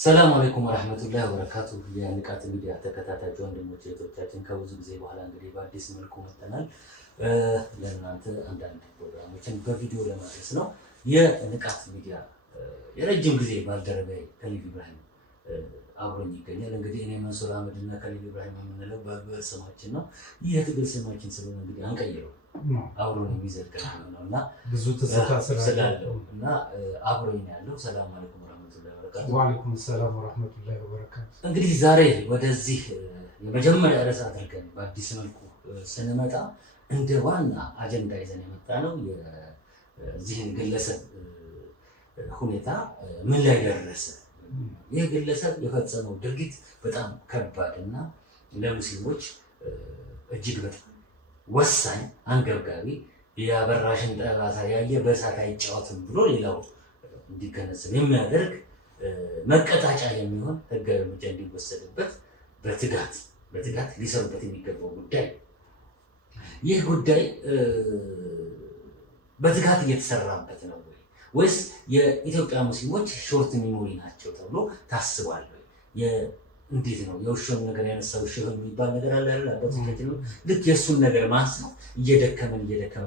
ሰላም አለይኩም ወራህመቱላሂ ወበረካቱ። የንቃት ሚዲያ ተከታታዮች ወንድሞች እህቶቻችን ከብዙ ጊዜ በኋላ እንግዲህ በአዲስ መልኩ መጥተናል። ለእናንተ አንዳንድ ፕሮግራሞችን በቪዲዮ ለማድረስ ነው። የንቃት ሚዲያ የረጅም ጊዜ ባልደረባዬ ከሊል ኢብራሂም አብሮኝ ይገኛል። እንግዲህ እኔ መንሱር አህመድ እና ከሊል ኢብራሂም የምንለው በግል ስማችን ነው። ይህ የትግል ስማችን ስለሆነ እንግዲህ አንቀይረው አብሮኝ የሚዘልቀን ነውና ብዙ ትዝታ ስላለው እና አብሮኝ ያለው ሰላም አለይኩም ወአለይኩም ሰላም ወራህመቱላሂ ወበረካቱ። እንግዲህ ዛሬ ወደዚህ የመጀመሪያ ርዕስ አድርገን በአዲስ መልኩ ስንመጣ እንደ ዋና አጀንዳ ይዘን የመጣ ነው የዚህን ግለሰብ ሁኔታ ምን ላይ ደረሰ። ይህ ግለሰብ የፈጸመው ድርጊት በጣም ከባድ እና ለሙስሊሞች እጅግ በጣም ወሳኝ አንገብጋቢ፣ የአበራሽን ጠባሳ ያየ በእሳት አይጫወትም ብሎ ሌላው እንዲገነዘብ የሚያደርግ መቀጣጫ የሚሆን ህጋዊ እርምጃ እንዲወሰድበት በትጋት ሊሰሩበት የሚገባው ጉዳይ። ይህ ጉዳይ በትጋት እየተሰራበት ነው ወይስ የኢትዮጵያ ሙስሊሞች ሾርት ሚሞሪ ናቸው ተብሎ ታስቧል? እንዴት ነው? የውሻውን ነገር ያነሳው ውሻ የሚባል ነገር አለ አይደል? አባቶቻችን ልክ የእሱን ነገር ማንሳት እየደከመን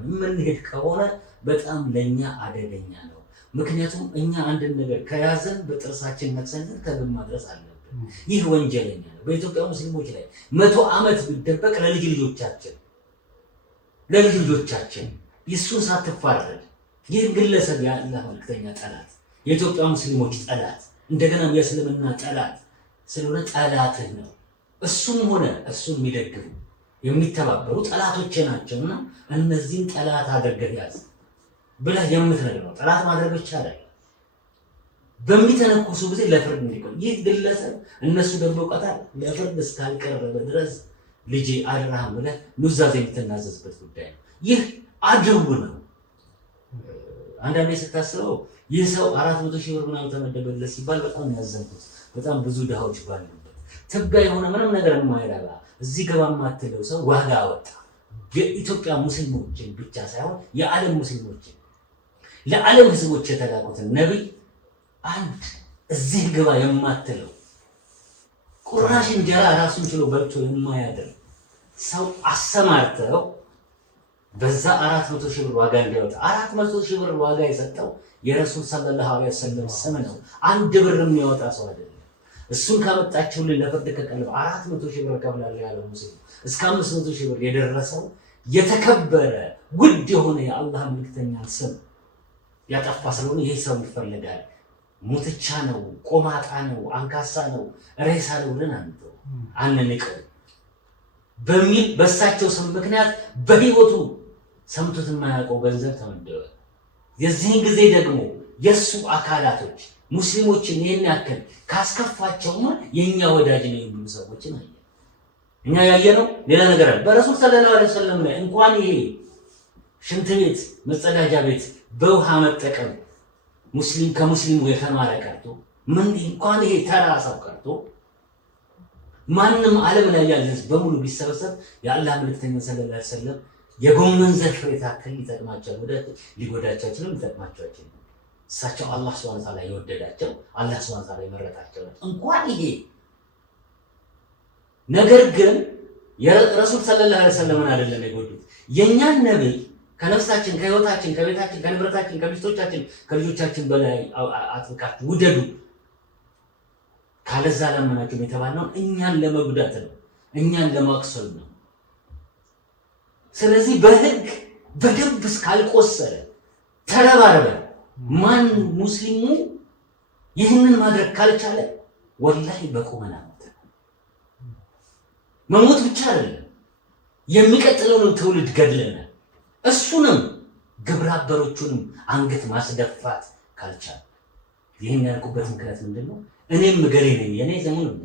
የምንሄድ ከሆነ በጣም ለእኛ አደገኛ ነው። ምክንያቱም እኛ አንድን ነገር ከያዘን በጥርሳችን ነክሰን ከግብ ማድረስ አለብን። ይህ ወንጀለኛ ነው። በኢትዮጵያ ሙስሊሞች ላይ 100 ዓመት ቢደበቅ ለልጅ ልጆቻችን ይሱን ሳትፋረድ ይህ ግለሰብ የአላህ መልክተኛ ጠላት፣ የኢትዮጵያ ሙስሊሞች ጠላት፣ እንደገና የእስልምና ጠላት ስለሆነ ጠላትህ ነው። እሱም ሆነ እሱን የሚደግፉ የሚተባበሩ ጠላቶቼ ናቸውና እነዚህን ጠላት አድርገህ ያዝ ብለህ የምትነግረው ጠላት ማድረግ ብቻ አይደለም። በሚተነኩሱ ጊዜ ለፍርድ እንዲቆም ይህ ግለሰብ እነሱ ደብቀውታል። ለፍርድ እስካልቀረበ ድረስ ልጄ አድራህም ብለህ ኑዛዜ የምትናዘዝበት ጉዳይ ነው። ይህ አድው ነው። አንዳንዴ ስታስበው ይህ ሰው 400 ሺህ ብር ምናምን ተመደበለት ሲባል በጣም ያዘንኩት። በጣም ብዙ ድሃዎች ባሉበት ትጋ የሆነ ምንም ነገር የማይረባ እዚህ ገባ የማትለው ሰው ዋጋ አወጣ። የኢትዮጵያ ሙስሊሞችን ብቻ ሳይሆን የዓለም ሙስሊሞችን ለዓለም ህዝቦች የተላኩትን ነቢይ አንድ እዚህ ግባ የማትለው ቁራሽ እንጀራ ራሱን ችሎ በልቶ የማያድር ሰው አሰማርተው በዛ 400 ሺህ ብር ዋጋ እንዲያወጣ 400 ሺህ ብር ዋጋ የሰጠው የረሱል ሰለላሁ ዐለይሂ ወሰለም ስም ነው። አንድ ብር የሚያወጣ ሰው አይደለም። እሱን ካመጣችሁልን ለፍርድ ከቀለበ 400 ሺህ ብር ከፍላለሁ ያለው ሙስሊም እስከ 500 ሺህ ብር የደረሰው የተከበረ ውድ የሆነ የአላህ መልክተኛን ስም ያጠፋ ስለሆነ ይህ ሰው ይፈልጋል። ሙትቻ ነው፣ ቆማጣ ነው፣ አንካሳ ነው፣ ሬሳ ነው ብለን አንንቀው በሚል በእሳቸው ስም ምክንያት በህይወቱ ሰምቶት የማያውቀው ገንዘብ ተመደበ። የዚህን ጊዜ ደግሞ የእሱ አካላቶች ሙስሊሞችን ይህን ያክል ካስከፋቸውማ የእኛ ወዳጅ ነው የሚሉ ሰዎችን አየ። እኛ ያየነው ሌላ ነገር አለ። በረሱል ሰለላሁ ዐለይሂ ወሰለም ላይ እንኳን ይሄ ሽንት ቤት መጸዳጃ ቤት በውሃ መጠቀም ሙስሊም ከሙስሊሙ የተማረ ቀርቶ ምን እንኳን ይሄ ተራ ሰው ቀርቶ ማንም ዓለም ላይ ያለ ህዝብ በሙሉ ቢሰበሰብ የአላህ መልክተኛ ሰለላሁ ዐለይሂ ወሰለም የጎመን ዘር ፍሬ ታክል ሊጠቅማቸው ወደ ሊጎዳቸው ይችላል፣ ሊጠቅማቸው ይችላል። እሳቸው አላህ ሱብሓነሁ ወተዓላ የወደዳቸው አላህ ሱብሓነሁ ወተዓላ የመረጣቸው እንኳን ይሄ ነገር ግን የረሱል ሰለላሁ ዐለይሂ ወሰለምን አይደለም የጎዱት የኛን ነብይ ከነፍሳችን ከህይወታችን ከቤታችን ከንብረታችን ከሚስቶቻችን ከልጆቻችን በላይ አጥብቃችሁ ውደዱ ካለዛ ለምናችሁ የተባልነው እኛን ለመጉዳት ነው፣ እኛን ለማክሰል ነው። ስለዚህ በህግ በደንብ እስካልቆሰለ ተረባረበ ማን ሙስሊሙ ይህንን ማድረግ ካልቻለ ወላሂ በቁመና መሞት ብቻ አይደለም የሚቀጥለውን ትውልድ ገድለናል። እሱንም ግብረ አበሮቹንም አንገት ማስደፋት ካልቻለ ይህን ያልኩበት ምክንያት ምንድነው? እኔም ገሌ ነኝ የኔ ዘመን ነው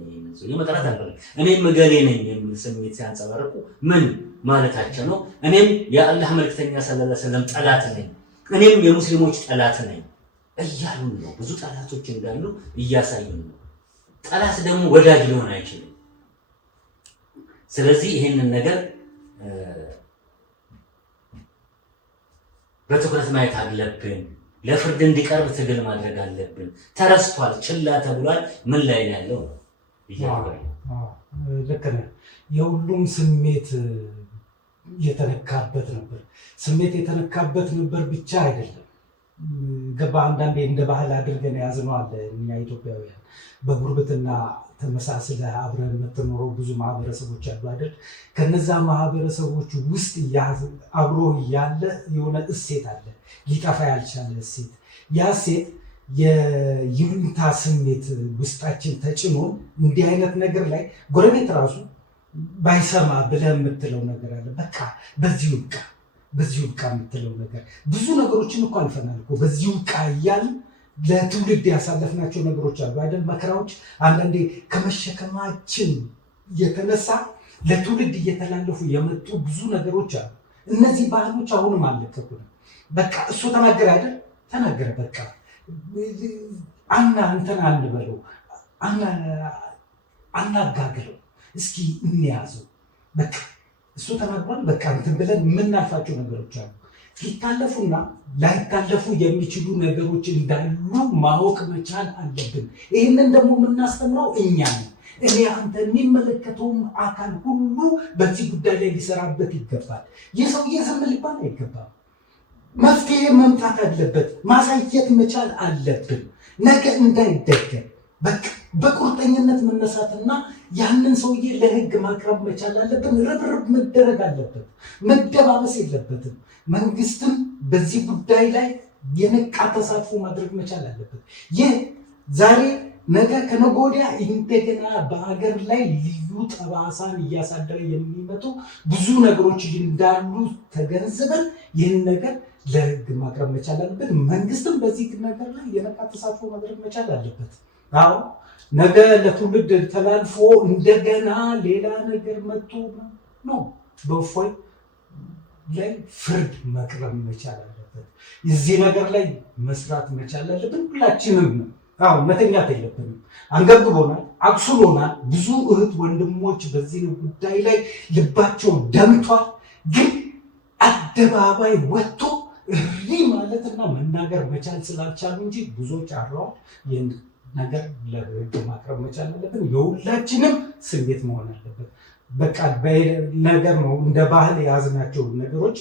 የመጥራት አልፈልግም። እኔም ገሌ ነኝ የሚል ስሜት ሲያንጸባርቁ ምን ማለታቸው ነው? እኔም የአላህ መልክተኛ ሰለላሁ ዐለይሂ ወሰለም ጠላት ነኝ፣ እኔም የሙስሊሞች ጠላት ነኝ እያሉ ነው። ብዙ ጠላቶች እንዳሉ እያሳዩ ነው። ጠላት ደግሞ ወዳጅ ሊሆን አይችልም። ስለዚህ ይሄንን ነገር በትኩረት ማየት አለብን። ለፍርድ እንዲቀርብ ትግል ማድረግ አለብን። ተረስቷል፣ ችላ ተብሏል። ምን ላይ ነው ያለው? ልክ ነህ። የሁሉም ስሜት የተነካበት ነበር። ስሜት የተነካበት ነበር ብቻ አይደለም ገባ። አንዳንዴ እንደ ባህል አድርገን የያዝነው አለ። እኛ ኢትዮጵያውያን በጉርብትና ተመሳስለ አብረን የምትኖረው ብዙ ማህበረሰቦች አሉ አይደል? ከነዛ ማህበረሰቦች ውስጥ አብሮ ያለ የሆነ እሴት አለ፣ ሊጠፋ ያልቻለ እሴት። ያ እሴት የይሉኝታ ስሜት ውስጣችን ተጭኖ እንዲህ አይነት ነገር ላይ ጎረቤት ራሱ ባይሰማ ብለህ የምትለው ነገር አለ። በቃ በዚሁ ዕቃ የምትለው ነገር ብዙ ነገሮችን እኮ አልፈናል እኮ በዚሁ ዕቃ እያልን ለትውልድ ያሳለፍናቸው ነገሮች አሉ አይደል? መከራዎች አንዳንዴ ከመሸከማችን የተነሳ ለትውልድ እየተላለፉ የመጡ ብዙ ነገሮች አሉ። እነዚህ ባህሎች አሁንም አልለቀቁንም። በቃ እሱ ተናገረ አይደል? ተናገረ። በቃ እንትን አንበለው፣ አናጋግለው፣ እስኪ እንያዘው። በቃ እሱ ተናግሯል። በቃ እንትን ብለን የምናልፋቸው ነገሮች አሉ። ሊታለፉና ላይታለፉ የሚችሉ ነገሮች እንዳሉ ማወቅ መቻል አለብን። ይህንን ደግሞ የምናስተምረው እኛ ነን። እኔ አንተ፣ የሚመለከተውም አካል ሁሉ በዚህ ጉዳይ ላይ ሊሰራበት ይገባል። ይህ ሰውዬ ዝም ሊባል አይገባም። መፍትሄ መምጣት አለበት። ማሳየት መቻል አለብን። ነገ እንዳይደገም በቃ በቁርጠኝነት መነሳትና ያንን ሰውዬ ለሕግ ማቅረብ መቻል አለብን። ርብርብ መደረግ አለበት። መደባበስ የለበትም። መንግስትም በዚህ ጉዳይ ላይ የነቃ ተሳትፎ ማድረግ መቻል አለበት። ይህ ዛሬ ነገ ከነገ ወዲያ እንደገና በሀገር ላይ ልዩ ጠባሳን እያሳደረ የሚመጡ ብዙ ነገሮች እንዳሉ ተገንዝበን ይህን ነገር ለሕግ ማቅረብ መቻል አለበት። መንግስትም በዚህ ነገር ላይ የነቃ ተሳትፎ ማድረግ መቻል አለበት። አዎ ነገ ለትውልድ ተላልፎ እንደገና ሌላ ነገር መጥቶ ነው በእፎይ ላይ ፍርድ መቅረብ መቻል አለበት። እዚህ ነገር ላይ መስራት መቻል አለብን። ሁላችንም ነው። አዎ መተኛት የለብንም። አንገብግቦናል፣ አቁስሎናል። ብዙ እህት ወንድሞች በዚህ ጉዳይ ላይ ልባቸው ደምቷል። ግን አደባባይ ወጥቶ እሪ ማለትና መናገር መቻል ስላልቻሉ እንጂ ብዙዎች አረዋል። ይህን ነገር ለሕግ ማቅረብ መቻል አለብን። የሁላችንም ስሜት መሆን አለበት። በቃ ነገር ነው። እንደ ባህል የያዝናቸው ነገሮች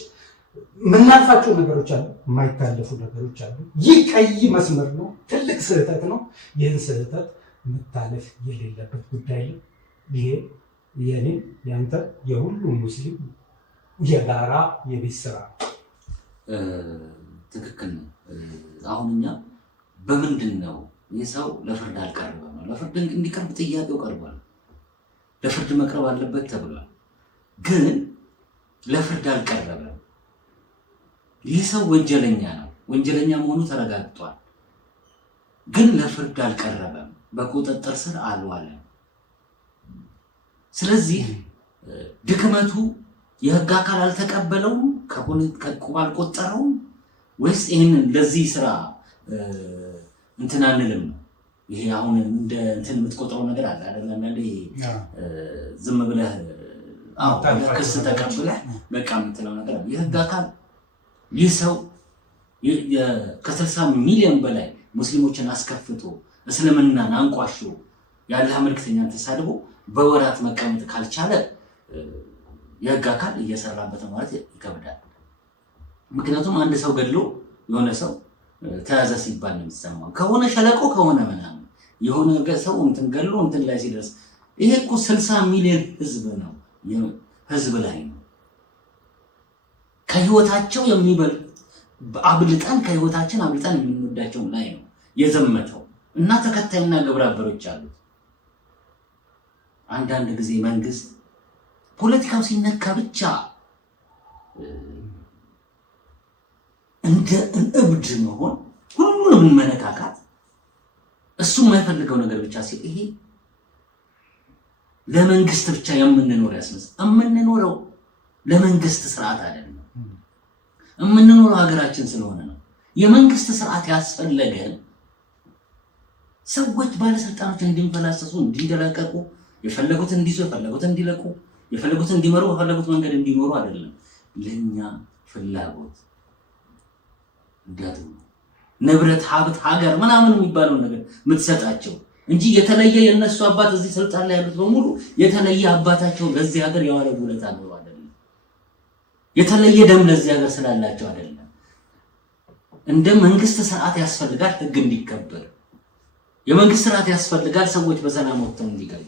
የምናልፋቸው ነገሮች አሉ፣ የማይታለፉ ነገሮች አሉ። ይህ ቀይ መስመር ነው፣ ትልቅ ስህተት ነው። ይህን ስህተት መታለፍ የሌለበት ጉዳይ ነው። ይሄ የኔ ያንተ የሁሉም ሙስሊም የጋራ የቤት ስራ ነው። ትክክል ነው። አሁን እኛ በምንድን ነው ይህ ሰው ለፍርድ አልቀረበም ነው? ለፍርድ እንዲቀርብ ጥያቄው ቀርቧል። ለፍርድ መቅረብ አለበት ተብሏል። ግን ለፍርድ አልቀረበም። ይህ ሰው ወንጀለኛ ነው። ወንጀለኛ መሆኑ ተረጋግጧል። ግን ለፍርድ አልቀረበም። በቁጥጥር ስር አልዋለም። ስለዚህ ድክመቱ የሕግ አካል አልተቀበለውም፣ ከቁብ አልቆጠረውም፣ ወይስ ይህንን ለዚህ ስራ እንትን አንልም ነው? ይሄ አሁን እንደ እንትን የምትቆጥረው ነገር አለ አይደል? አንዳንዴ ዝም ብለህ ክስ ተቀብለህ በቃ የምትለው ነገር አለ። የሕግ አካል ይህ ሰው ከ60 ሚሊዮን በላይ ሙስሊሞችን አስከፍቶ እስልምናን አንቋሾ የአላህ መልክተኛን ተሳድቦ በወራት መቀመጥ ካልቻለ የሕግ አካል እየሰራበት ማለት ይከብዳል። ምክንያቱም አንድ ሰው ገድሎ የሆነ ሰው ተያዘ ሲባል ነው የሚሰማው። ከሆነ ሸለቆ ከሆነ ምናምን የሆነ ሰው እንትን ገድሎ እንትን ላይ ሲደርስ ይሄ እኮ 60 ሚሊዮን ህዝብ ነው፣ ህዝብ ላይ ነው። ከህይወታቸው የሚበልጥ ከህይወታችን አብልጠን የምንወዳቸው ላይ ነው የዘመተው እና ተከታይና ግብረ አበሮች አሉት። አንዳንድ ጊዜ መንግስት ፖለቲካው ሲነካ ብቻ እንደ እብድ መሆን፣ ሁሉንም መነካካት፣ እሱ የማይፈልገው ነገር ብቻ ሲል ይሄ ለመንግስት ብቻ የምንኖር ያስመስል። የምንኖረው ለመንግስት ስርዓት አይደለም። የምንኖረው ሀገራችን ስለሆነ ነው። የመንግስት ስርዓት ያስፈለገን ሰዎች ባለስልጣኖች እንዲንፈላሰሱ፣ እንዲንደላቀቁ፣ የፈለጉት እንዲይዙ፣ የፈለጉት እንዲለቁ፣ የፈለጉት እንዲመሩ፣ በፈለጉት መንገድ እንዲኖሩ አይደለም። ለኛ ፍላጎት እንዲያድሩ ንብረት፣ ሀብት፣ ሀገር ምናምን የሚባለው ነገር የምትሰጣቸው እንጂ የተለየ የነሱ አባት እዚህ ስልጣን ላይ ያሉት በሙሉ የተለየ አባታቸው ለዚህ ሀገር ያዋለ ውለታ ነው አይደለም። የተለየ ደም ለዚህ ሀገር ስላላቸው አይደለም። እንደ መንግስት ስርዓት ያስፈልጋል ህግ እንዲከበር። የመንግስት ስርዓት ያስፈልጋል ሰዎች በሰላም ወጥተው እንዲገቡ።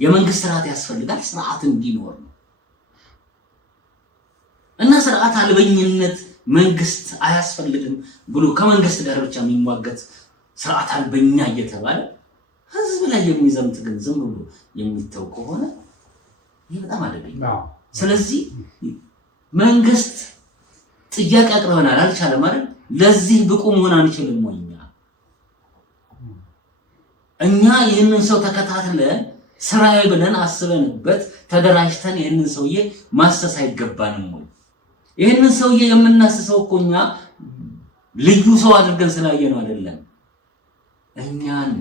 የመንግስት ስርዓት ያስፈልጋል ስርዓት እንዲኖር ነው። እና ስርዓት አልበኝነት መንግስት አያስፈልግም ብሎ ከመንግስት ጋር ብቻ የሚሟገት ስርዓት አልበኛ እየተባለ ህዝብ ላይ የሚዘምት ግን ዝም ብሎ የሚተው ከሆነ ይህ በጣም አደገኛ። ስለዚህ መንግስት ጥያቄ አቅርበናል አልቻለም አይደል? ለዚህ ብቁ መሆን አንችልም ወይ? እኛ ይህንን ሰው ተከታትለን ስራዬ ብለን አስበንበት ተደራጅተን ይህንን ሰውዬ ማሰስ አይገባንም ወይ? ይህንን ሰውዬ የምናስሰው እኮ እኛ ልዩ ሰው አድርገን ስላየነው አይደለም። እኛን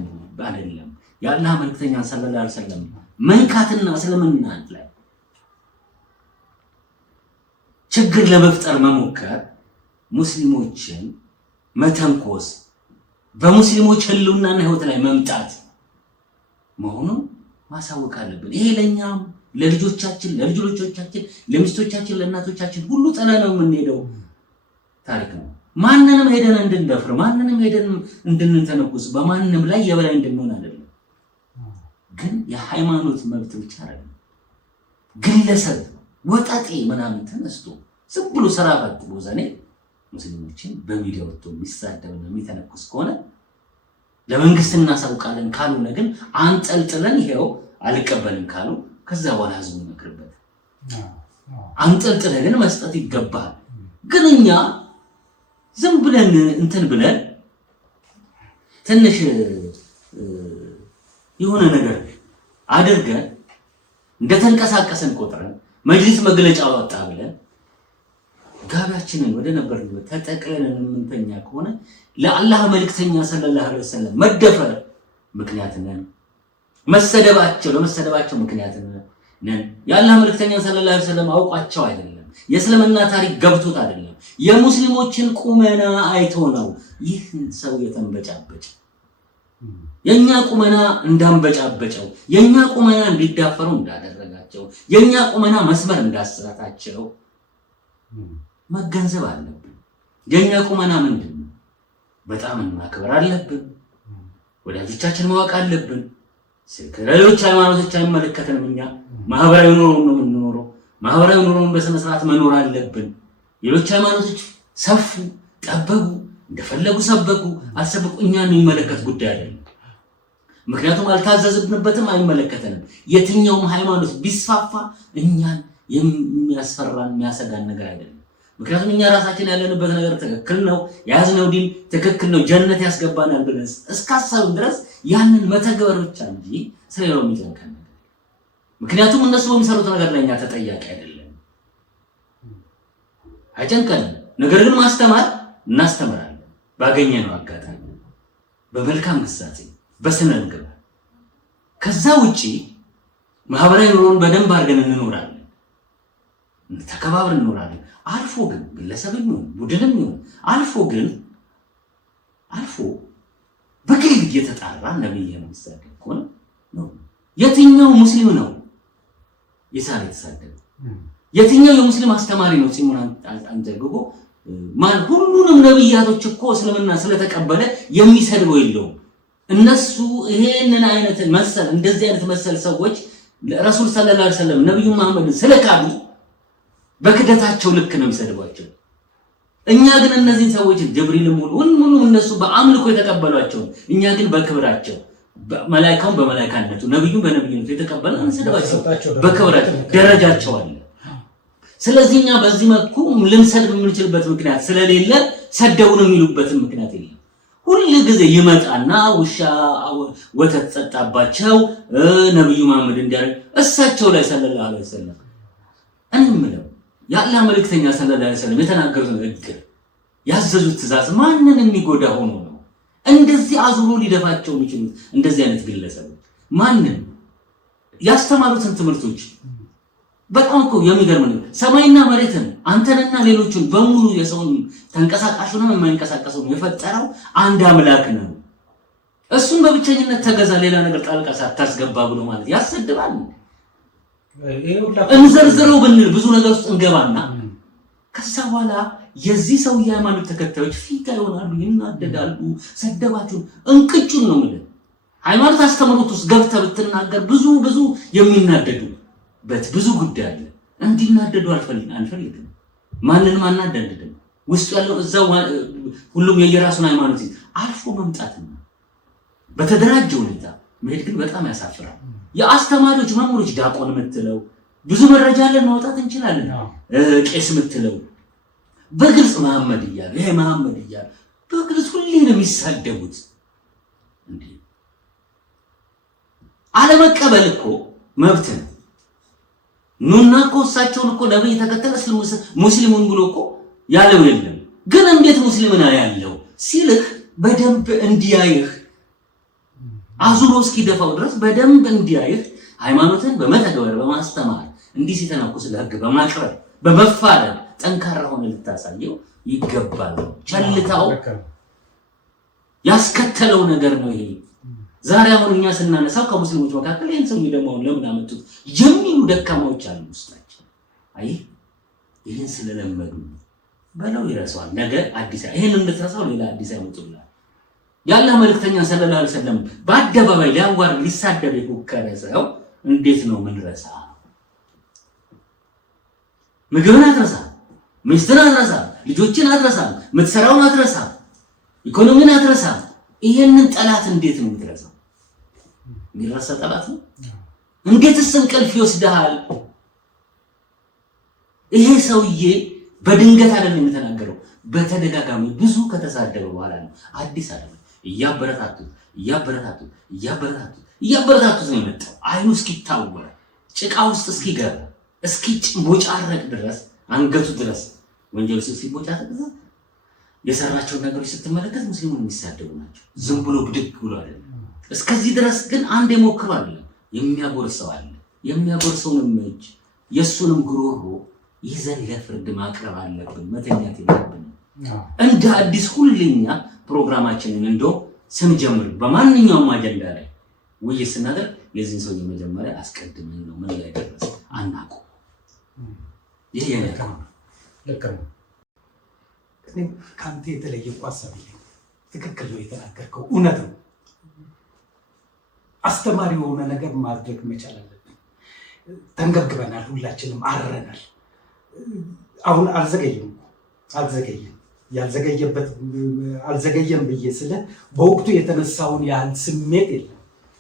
አይደለም የአላህ መልእክተኛ ሰለላሁ ዐለይሂ ወሰለም መንካትና እስልምና ላይ ችግር ለመፍጠር መሞከር፣ ሙስሊሞችን መተንኮስ፣ በሙስሊሞች ህልውናና ህይወት ላይ መምጣት መሆኑን ማሳወቅ አለብን። ይሄ ለኛም ለልጆቻችን፣ ለልጆቻችን፣ ለሚስቶቻችን፣ ለእናቶቻችን ሁሉ ጥለነው የምንሄደው ታሪክ ነው። ማንንም ሄደን እንድንደፍር፣ ማንንም ሄደን እንድንተነኩስ፣ በማንንም ላይ የበላይ እንድንሆን አይደለም። ግን የሃይማኖት መብት ብቻ አይደለም። ግለሰብ ወጣጤ ምናምን ተነስቶ ዝም ብሎ ስራ ፈት ቦዘኔ ሙስሊሞችን በሚዲያ ወጥቶ የሚሳደብና የሚተነኩስ ከሆነ ለመንግስት እናሳውቃለን ካልሆነ ግን አንጠልጥለን ይሄው አልቀበልም ካሉ ከዛ በኋላ ህዝቡ ይመክርበት። አንጠልጥለን ግን መስጠት ይገባል። ግን እኛ ዝም ብለን እንትን ብለን ትንሽ የሆነ ነገር አድርገን እንደተንቀሳቀሰን ቆጥረን መጅሊስ መግለጫ ወጣ ብለን ጋቢያችንን ወደ ነበርንበት ተጠቅለለን የምንተኛ ከሆነ ለአላህ መልእክተኛ ሰለላሁ ዐለይሂ ወሰለም መደፈር ምክንያት ነን። ለመሰደባቸው ምክንያት ነን። የአላህ መልእክተኛ ሰለላሁ ዐለይሂ ወሰለም አውቋቸው አይደለም። የእስልምና ታሪክ ገብቶት አይደለም። የሙስሊሞችን ቁመና አይቶ ነው ይህ ሰው የተንበጫበጭ። የኛ ቁመና እንዳንበጫበጨው፣ የኛ ቁመና እንዲዳፈሩ እንዳደረጋቸው፣ የኛ ቁመና መስመር እንዳስራታቸው መገንዘብ አለብን። የኛ ቁመና ምንድነው? በጣም ማክበር አለብን። ወዳጆቻችን ማወቅ አለብን። ሌሎች ሃይማኖቶች አይመለከተንም። እኛ ማህበራዊ ኑሮ ነው የምንኖረው። ማህበራዊ ኑሮን በስነ ስርዓት መኖር አለብን። ሌሎች ሃይማኖቶች ሰፉ፣ ጠበቡ፣ እንደፈለጉ ሰበኩ፣ አልሰበኩ እኛን የሚመለከት ጉዳይ አይደለም። ምክንያቱም አልታዘዝንበትም፣ አይመለከተንም። የትኛውም ሃይማኖት ቢስፋፋ እኛን የሚያስፈራን የሚያሰጋን ነገር አይደለም። ምክንያቱም እኛ ራሳችን ያለንበት ነገር ትክክል ነው፣ የያዝነው ዲን ትክክል ነው፣ ጀነት ያስገባናል ብለን እስካሰብን ድረስ ያንን መተግበር ብቻ እንጂ ስለሌላው የሚጨንቀን ነገር። ምክንያቱም እነሱ በሚሰሩት ነገር ላይ እኛ ተጠያቂ አይደለም፣ አይጨንቀንም። ነገር ግን ማስተማር እናስተምራለን፣ ባገኘነው አጋጣሚ በመልካም ግሳጼ፣ በስነ ምግባር። ከዛ ውጪ ማህበራዊ ኑሮን በደንብ አድርገን እንኖራለን፣ ተከባብረን እንኖራለን። አልፎ ግን ግለሰብም ይሁን ቡድንም ይሁን አልፎ በግል እየተጣራ ነብይ የሚሳደብ ከሆነ ነው። የትኛው ሙስሊም ነው ኢሳን የተሳደበ? የትኛው የሙስሊም አስተማሪ ነው ሲሙን አንጀርግጎ ማን? ሁሉንም ነብያቶች እኮ እስልምና ስለተቀበለ የሚሰድበው የለውም። እነሱ ይሄንን አይነት መሰል እንደዚህ አይነት መሰል ሰዎች ረሱል ሰለላሁ ዐለይሂ ወሰለም ነብዩ መሐመድን ስለካዱ በክደታቸው ልክ ነው የሚሰድባቸው። እኛ ግን እነዚህን ሰዎች ጅብሪልም ሁሉ እነሱ በአምልኮ የተቀበሏቸው፣ እኛ ግን በክብራቸው መላእክቱን በመላእክነቱ ነብዩን በነብይነቱ የተቀበልን እንሰድባቸው። በክብራቸው ደረጃቸው አለ። ስለዚህ እኛ በዚህ መልኩ ልንሰድብ የምንችልበት ምክንያት ስለሌለ ሰደቡ ነው የሚሉበት ምክንያት የለም። ሁሉ ጊዜ ይመጣና ውሻ ወተት ጠጣባቸው ነብዩ መሐመድ እንዲያርግ እሳቸው ላይ ሰለላሁ ዐለይሂ ወሰለም እንምለው የአላህ መልእክተኛ ሰለላሁ ዐለይሂ ወሰለም የተናገሩት ንግግር ያዘዙት ትእዛዝ ማንንም የሚጎዳ ሆኖ ነው እንደዚህ አዙሮ ሊደፋቸው የሚችሉት? እንደዚህ አይነት ግለሰቦች ማንንም ያስተማሩትን ትምህርቶች በጣም እኮ የሚገርም ነው። ሰማይና መሬትን አንተንና ሌሎችን በሙሉ የሰውን ተንቀሳቃሹንም የማይንቀሳቀሰውን የፈጠረው አንድ አምላክ ነው። እሱን በብቸኝነት ተገዛ፣ ሌላ ነገር ጣልቃ ሳታስገባ ብሎ ማለት ያሰድባል። እንዘርዝረው ብንል ብዙ ነገር ውስጥ እንገባና ከዛ በኋላ የዚህ ሰው የሃይማኖት ተከታዮች ፊት ይሆናሉ፣ ይናደዳሉ። ሰደባችሁ እንቅጩን ነው ማለት ሃይማኖት አስተምሮት ውስጥ ገብተህ ብትናገር ብዙ የሚናደዱበት ብዙ ጉዳይ አለ። እንዲናደዱ አንፈልግም። ማንንም አናደድም። ውስጡ ያለው እዛው ሁሉም የየራሱን ሃይማኖት አልፎ መምጣትና በተደራጀ ሁኔታ መሄድ ግን በጣም ያሳፍራል። የአስተማሪዎች መምህሮች ዲያቆን የምትለው ብዙ መረጃ አለን ማውጣት እንችላለን። ቄስ የምትለው በግልጽ መሐመድ እያሉ ይሄ መሐመድ እያሉ በግልጽ ሁሌ ነው የሚሳደቡት። እንዴ አለመቀበል እኮ መብት ነው። ኑና እኮ እሳቸውን እኮ ነብይ ተከተለ ሙስሊሙን ብሎ እኮ ያለው የለም። ግን እንዴት ሙስሊምና ያለው ሲልህ በደንብ እንዲያይህ አዙሮ እስኪደፋው ድረስ በደንብ እንዲያይህ ሃይማኖትን በመተግበር በማስተማር እንዲህ ሲተናኩስ ለህግ በማቅረብ በመፋረድ ጠንካራ ሆነ ልታሳየው ይገባል። ቸልታው ያስከተለው ነገር ነው ይሄ። ዛሬ አሁን እኛ ስናነሳው ከሙስሊሞች መካከል ይሄን ሰው ደግሞ ለምን አመጡት የሚሉ ደካማዎች አሉ ውስጣችን። አይ ይሄን ስለለመዱ በለው ይረሳዋል። ነገ አዲስ ይሄን እንድትረሳው ሌላ አዲስ ያመጡልሃል። ያለ መልእክተኛ ሰለላሁ ዐለይሂ ወሰለም በአደባባይ ሊያዋር ሊሳደብ የሞከረ ሰው እንዴት ነው ምንረሳ? ምግብን አትረሳ፣ ሚስትን አትረሳ፣ ልጆችን አትረሳ፣ ምትሰራውን አትረሳ፣ ኢኮኖሚን አትረሳ። ይሄንን ጠላት እንዴት ነው የምትረሳው? የሚረሳ ጠላት ነው። እንዴትስ እንቅልፍ ይወስድሃል? ይሄ ሰውዬ በድንገት አይደለም የተናገረው፣ በተደጋጋሚ ብዙ ከተሳደበ በኋላ ነው። አዲስ አይደለም። እያበረታቱት ነው የመጣው። አይኑ እስኪታወር ጭቃ ውስጥ እስኪገባ እስኪቦጫረቅ ድረስ አንገቱ ድረስ ወንጀል ሲቦጫረቅ ድረስ የሰራቸውን ነገሮች ስትመለከት ሙስሊሙን የሚሳደቡ ናቸው። ዝም ብሎ ብድግ ብሎ አይደለም። እስከዚህ ድረስ ግን አንድ የሞክሩ አይደለም። የሚያጎርሰው አለ። የሚያጎርሰውንም እጅ የሱንም ጉሮሮ ይዘን ለፍርድ ማቅረብ አለብን። መተኛት የለብንም። እንደ አዲስ ሁሌኛ ፕሮግራማችንን እንደው ስንጀምር በማንኛውም አጀንዳ ላይ ውይይት ስናደርግ የዚህን ሰው የመጀመሪያ አስቀድመን ነው ምን ላይ ደረሰ አናውቅም። ይሄ ልክ ነው። እኔም ከአንተ የተለየ ቋሳቢ ትክክል ነው የተናገርከው፣ እውነት ነው። አስተማሪ የሆነ ነገር ማድረግ መቻል አለብን። ተንገብግበናል፣ ሁላችንም አረናል። አሁን አልዘገየም። አልዘገየም ብዬ ስለ በወቅቱ የተነሳውን ያህል ስሜት የለም።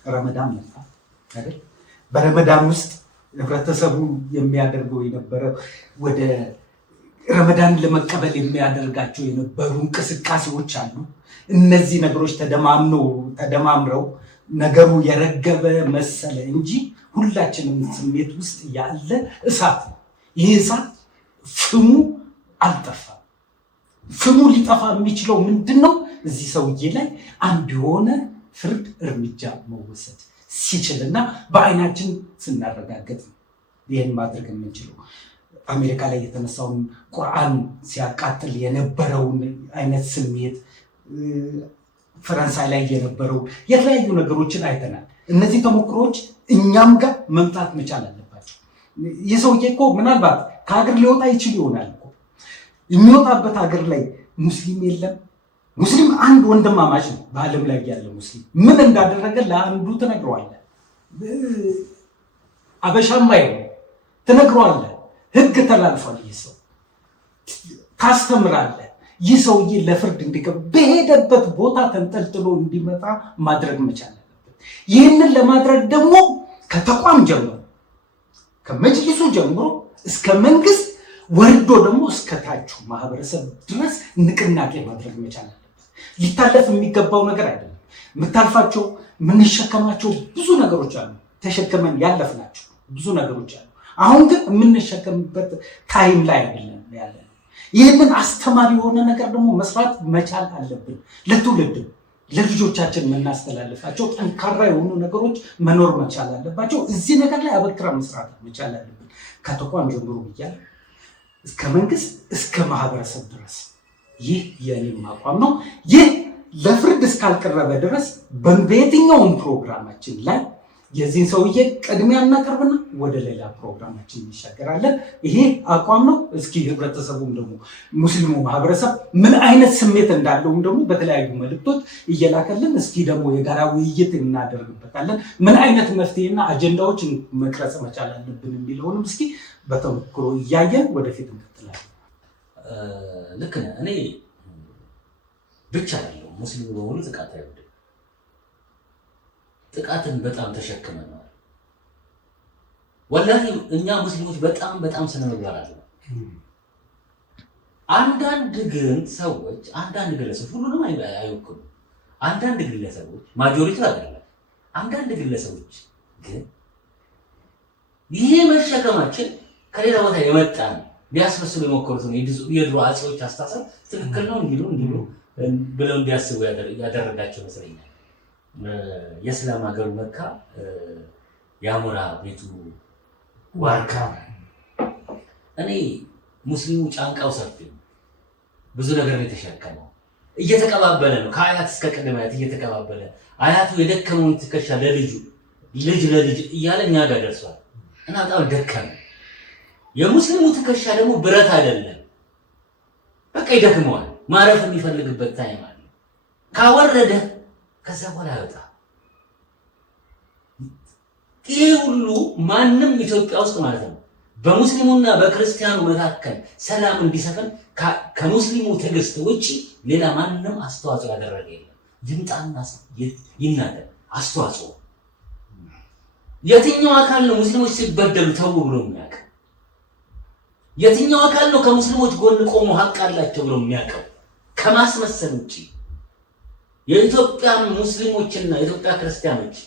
ረመዳን መጣ አይደል? በረመዳን ውስጥ ህብረተሰቡ የሚያደርገው የነበረ ወደ ረመዳን ለመቀበል የሚያደርጋቸው የነበሩ እንቅስቃሴዎች አሉ። እነዚህ ነገሮች ተደማምረው ነገሩ የረገበ መሰለ እንጂ ሁላችንም ስሜት ውስጥ ያለ እሳት ነው። ይህ እሳት ፍሙ አልጠፋም። ፍሙ ሊጠፋ የሚችለው ምንድነው? እዚህ ሰውዬ ላይ አንድ የሆነ ፍርድ እርምጃ መወሰድ ሲችልና በአይናችን ስናረጋገጥ ይህን ማድረግ የምንችለው። አሜሪካ ላይ የተነሳውን ቁርአን ሲያቃጥል የነበረውን አይነት ስሜት፣ ፈረንሳይ ላይ የነበረው የተለያዩ ነገሮችን አይተናል። እነዚህ ተሞክሮች እኛም ጋር መምጣት መቻል አለባቸው። ይህ ሰውዬ እኮ ምናልባት ከሀገር ሊወጣ ይችል ይሆናል እኮ። የሚወጣበት ሀገር ላይ ሙስሊም የለም። ሙስሊም አንድ ወንድማማች ነው። በዓለም ላይ ያለ ሙስሊም ምን እንዳደረገ ለአንዱ ትነግረዋለህ። አበሻማይ ነው ትነግረዋለህ። ህግ ተላልፏል ይህ ሰው ታስተምራለህ። ይህ ሰውዬ ለፍርድ እንዲቀርብ በሄደበት ቦታ ተንጠልጥሎ እንዲመጣ ማድረግ መቻል አለበት። ይህንን ለማድረግ ደግሞ ከተቋም ጀምሮ ከመጅሊሱ ጀምሮ እስከ መንግስት ወርዶ ደግሞ እስከ ታቹ ማህበረሰብ ድረስ ንቅናቄ ማድረግ መቻል አለበት። ሊታለፍ የሚገባው ነገር አይደለም። የምታልፋቸው የምንሸከማቸው ብዙ ነገሮች አሉ። ተሸክመን ያለፍናቸው ብዙ ነገሮች አሉ። አሁን ግን የምንሸከምበት ታይም ላይ አይደለም ያለ። ይህንን አስተማሪ የሆነ ነገር ደግሞ መስራት መቻል አለብን። ለትውልድም ለልጆቻችን የምናስተላልፋቸው ጠንካራ የሆኑ ነገሮች መኖር መቻል አለባቸው። እዚህ ነገር ላይ አበክራ መስራት መቻል አለብን። ከተቋም ጀምሮ ብያለሁ፣ እስከ መንግስት እስከ ማህበረሰብ ድረስ ይህ የኔም አቋም ነው። ይህ ለፍርድ እስካልቀረበ ድረስ በየትኛውም ፕሮግራማችን ላይ የዚህን ሰውዬ ቅድሚያ እናቀርብና ወደ ሌላ ፕሮግራማችን እንሻገራለን። ይሄ አቋም ነው። እስኪ ህብረተሰቡም ደግሞ ሙስሊሙ ማህበረሰብ ምን አይነት ስሜት እንዳለውም ደግሞ በተለያዩ መልእክቶች እየላከልን እስኪ ደግሞ የጋራ ውይይት እናደርግበታለን። ምን አይነት መፍትሄና አጀንዳዎችን መቅረጽ መቻል አለብን የሚለውንም እስኪ በተሞክሮ እያየን ወደፊት እንቀጥላለን። ልክ ነህ። እኔ ብቻ አይደለሁም ሙስሊሙ በሙሉ ጥቃት አይወድም። ጥቃትን በጣም ተሸክመናል። ወላሂ እኛ ሙስሊሞች በጣም ስነ ምግባር አለን። አንዳንድ ግን ሰዎች አንዳንድ ግለሰቦች ሁሉንም አይወክሉም። አንዳንድ ግለሰቦች ማጆሪቲ አይደለም። አንዳንድ ግለሰቦች ግን ይሄ መሸከማችን ከሌላ ቦታ የመጣ ነው ሊያስመስሉ የሞከሩት ነው። የድሮ አጼዎች አስተሳሰብ ትክክል ነው እንዲሉ ብለው እንዲያስቡ ያደረጋቸው ይመስለኛል። የእስላም ሀገሩ መካ የአሞራ ቤቱ ዋርካ። እኔ ሙስሊሙ ጫንቃው ሰፊ ነው፣ ብዙ ነገር ነው የተሸከመው። እየተቀባበለ ነው ከአያት እስከ ቅድመ አያት እየተቀባበለ አያቱ የደከመውን ትከሻ ለልጁ ለልጅ እያለ እኛ ጋር ደርሷል እና በጣም ደከመ። የሙስሊሙ ትከሻ ደግሞ ብረት አይደለም፣ በቃ ይደክመዋል። ማረፍ የሚፈልግበት ታይም አለ። ካወረደ ከዛ በኋላ ያወጣ። ይሄ ሁሉ ማንም ኢትዮጵያ ውስጥ ማለት ነው በሙስሊሙና በክርስቲያኑ መካከል ሰላም እንዲሰፍን ከሙስሊሙ ትዕግስት ውጪ ሌላ ማንም አስተዋጽኦ ያደረገ የለም። ይምጣና ይናገር አስተዋጽኦ። የትኛው አካል ነው ሙስሊሞች ሲበደሉ ተው ብሎ የሚያውቅ? የትኛው አካል ነው ከሙስሊሞች ጎን ቆሞ ሀቅ አላቸው ብሎ የሚያውቀው? ከማስመሰል ውጪ የኢትዮጵያ ሙስሊሞችና የኢትዮጵያ ክርስቲያኖች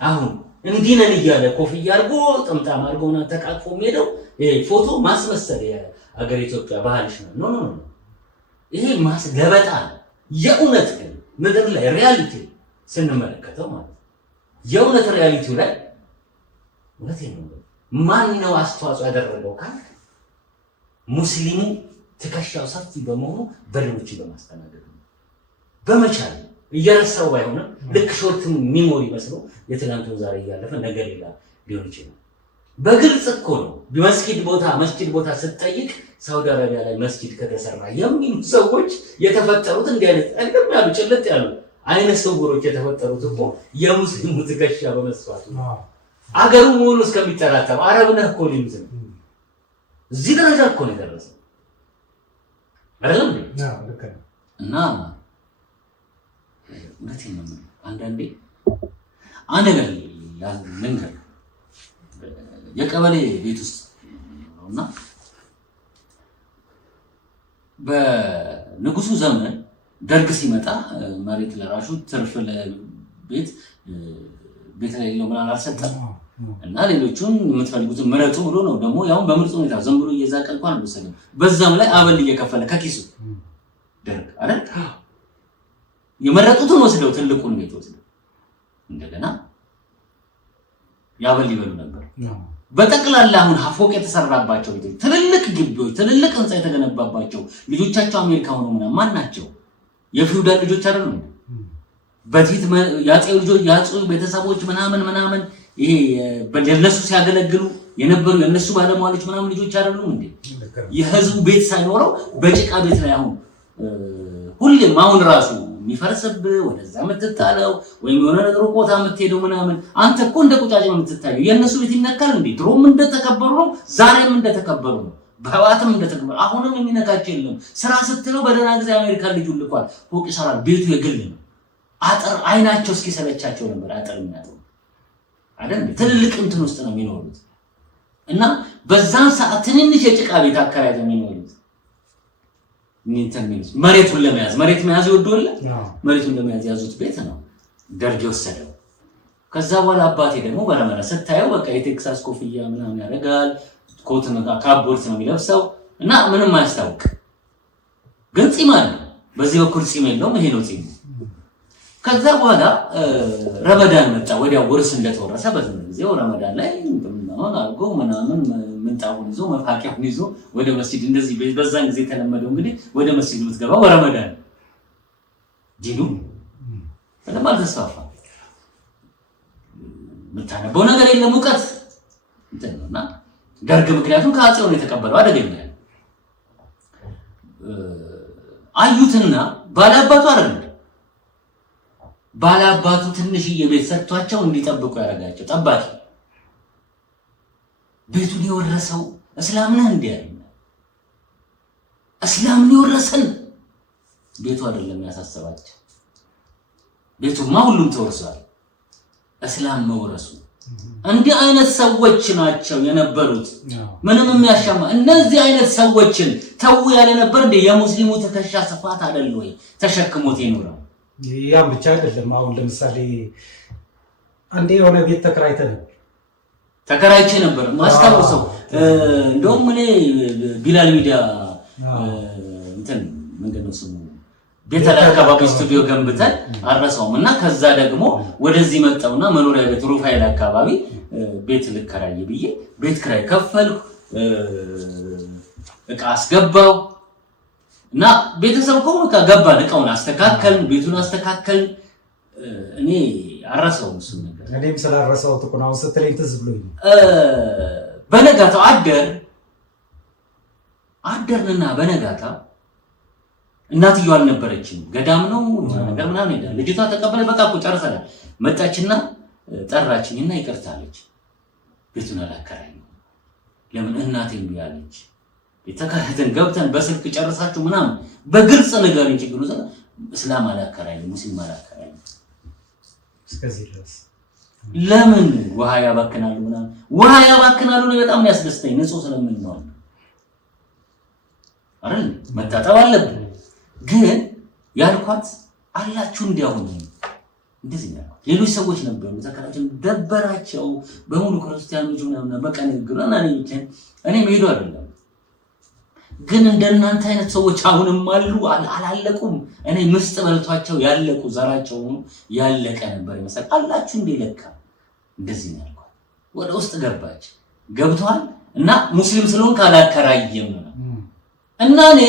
አሁን እንዲህ ነን እያለ ኮፍያ አድርጎ ጥምጣም አድርጎና ተቃቅፎ የሚሄደው ፎቶ ማስመሰል የአገር ኢትዮጵያ ባህልሽ ነው። ኖ ይሄ ገበጣ ነው። የእውነት ግን ምድር ላይ ሪያሊቲ ስንመለከተው ማለት ነው የእውነት ሪያሊቲው ላይ እውነት ነው። ማን ነው አስተዋጽኦ ያደረገው ካል ሙስሊሙ ትከሻው ሰፊ በመሆኑ በሌሎች በማስተናገድ ነው በመቻል እየረሳው ባይሆንም ልክ ሾርት ሚሞሪ መስሎ የትናንቱን ዛሬ እያለፈ ነገ ሌላ ሊሆን ይችላል። በግልጽ እኮ ነው መስጂድ ቦታ ስትጠይቅ ሳውዲ አረቢያ ላይ መስጂድ ከተሰራ የሚሉ ሰዎች የተፈጠሩት እንዲህ አይነት እንደም ያሉ ጭልጥ ያሉ አይነት ሰዎች የተፈጠሩት እኮ የሙስሊሙ ትከሻ በመስፋቱ አገሩ ሙሉ እስከሚጠራጠሩ አረብ ነህ እኮ ሊሉት ነው። እዚህ ደረጃ እኮ ነው የደረሰው አይደለም እና እውነቴን ነው። አንዳንዴ አንድ ነገር ልንገር። የቀበሌ ቤት ውስጥ ነውና በንጉሱ ዘመን ደርግ ሲመጣ መሬት ለራሹ ትርፍ ለቤት ለሌለው ምናምን አልሰጠም እና ሌሎቹን የምትፈልጉትን ምረጡ ብሎ ነው ደግሞ ያውን በምርጥ ሁኔታ ዝም ብሎ እየዛቀ እንኳን አልወሰደም። በዛም ላይ አበል እየከፈለ ከኪሱ ደርግ አይደል የመረጡትን ወስደው ትልቁን ቤት ወስደው እንደገና ያበል ይበሉ ነበር። በጠቅላላ አሁን ፎቅ የተሰራባቸው ቤቶች፣ ትልልቅ ግቢዎች፣ ትልልቅ ህንፃ የተገነባባቸው ልጆቻቸው አሜሪካ ሆኖ ምናምን ማን ናቸው? የፊውዳል ልጆች አይደሉም። በፊት ያጼው ልጆች ያጼው ቤተሰቦች ምናምን ይሄ በለነሱ ሲያገለግሉ የነበሩ የነሱ ባለሟሎች ምናምን ልጆች አይደሉም እንዴ? የህዝቡ ቤት ሳይኖረው በጭቃ ቤት ላይ አሁን ሁሌም አሁን ራሱ የሚፈርስብህ ወደዛ የምትጣለው ወይም የሆነ ነገር ቦታ የምትሄደው ምናምን አንተ እኮ እንደ ቁጫጭ ነው የምትታየው። የእነሱ ቤት ይነካል እንዴ? ድሮም እንደተከበሩ ነው፣ ዛሬም እንደተከበሩ ነው፣ በህዋትም እንደተከበሩ። አሁንም የሚነካቸው የለም። ስራ ስትለው በደህና ጊዜ አሜሪካ ልጁን ልኳል፣ ፎቅ ይሰራል፣ ቤቱ የግል ነው። አጥር አይናቸው እስኪሰለቻቸው ነበር አጥር የሚያጥሩ አይደል? ትልልቅ እንትን ውስጥ ነው የሚኖሩት እና በዛን ሰዓት ትንንሽ የጭቃ ቤት አካባቢ ነው የሚኖሩት። መሬቱን ለመያዝ መሬት መያዝ ይወዱልህ። መሬቱን ለመያዝ ያዙት ቤት ነው ደርግ የወሰደው። ከዛ በኋላ አባቴ ደግሞ በረመረ ስታየው በቃ የቴክሳስ ኮፍያ ምናምን ያደርጋል፣ ኮት ነው ካቦርት ነው የሚለብሰው እና ምንም አያስታውቅ፣ ግን ጺም አለ። በዚህ በኩል ጺም የለውም፣ ይሄ ነው ጺም። ከዛ በኋላ ረመዳን መጣ። ወዲያው ውርስ እንደተወረሰ በዚህ ጊዜው ረመዳን ላይ ምናምን አድርጎ ምናምን ምንጣፉን ይዞ መፋቂያውን ይዞ ወደ መስጂድ እንደዚህ በዛን ጊዜ የተለመደው እንግዲህ ወደ መስጂድ የምትገባው በረመዳን ዲኑ በደንብ አልተስፋፋም። የምታነበው ነገር የለም እውቀት እንትን ነውና ደርግ ምክንያቱም ከአፄው ነው የተቀበለው አደገኛ አዩትና ባላባቱ አይደለም ባላባቱ ትንሽዬ ቤት ሰጥቷቸው እንዲጠብቁ ያደርጋቸው ጠባቂ ቤቱን የወረሰው እስላም ነህ እንዴ ያለ እስላም ነው የወረሰን ቤቱ አይደለም ያሳሰባቸው ቤቱማ ሁሉም ተወርሷል እስላም መወረሱ እንዲህ አይነት ሰዎች ናቸው የነበሩት ምንም የሚያሻማ እነዚህ አይነት ሰዎችን ተው ያለ ነበር እንደ የሙስሊሙ ተከሻ ስፋት አይደል ወይ ተሸክሞት ይኖራል ያም ብቻ አይደለም አሁን ለምሳሌ አንዴ የሆነ ቤት ተከራይቼ ነበር ማስታወሰው እንደውም እኔ ቢላል ሚዲያ እንትን ምንድነው ስሙ ቤተል አካባቢ ስቱዲዮ ገንብተን አረሳውም እና ከዛ ደግሞ ወደዚህ መጣውና መኖሪያ ቤት ሩፋኤል አካባቢ ቤት ልከራይ ብዬ ቤት ክራይ ከፈልኩ እቃ አስገባው እና ቤተሰብ ቆሞ ከገባን እቃውን አስተካከልን ቤቱን አስተካከልን እኔ አረሳውም እሱ ነገር እኔም ስላረሳው ተቆናው ስትለኝ ትዝ ብሎኝ በነጋታው አደርንና በነጋታው እናትየው አልነበረችም ገዳም ነው ነገር ምናምን ሄዳ ልጅቷ ተቀበለ በቃ እኮ ጨርሰናል መጣችና ጠራችኝና ይቅርታለች ቤቱን አላከራይም ለምን እናቴን ቢያለች የተከራተን ገብተን በስልክ ጨርሳችሁ ምናምን በግልጽ ነገር እንጂ ግሩዛ እስላም አላከራይም ሙስሊም አላከራይም እስከዚህ ድረስ ለምን ውሃ ያባክናሉ ነው በጣም ያስደስተኝ ንጹህ ስለምን ነው አይደል መታጠብ አለብን ግን ያልኳት አላችሁ እንዲያውኑ እንደዚህ ነው ሌሎች ሰዎች ነበሩ ተከራችን ደበራቸው በሙሉ ክርስቲያኖች ምናምን በቃ ንግግሩና እኔ መሄዱ አይደለም ግን እንደናንተ አይነት ሰዎች አሁንም አላለቁም እኔ ምስጥ በልቷቸው ያለቁ ዘራቸው ያለቀ ነበር ይመስል አላችሁ እንደለካ እንደዚህ ነው ያልኳት ወደ ውስጥ ገባች ገብቷል እና ሙስሊም ስለሆን ካላከራየም ነው እና እኔ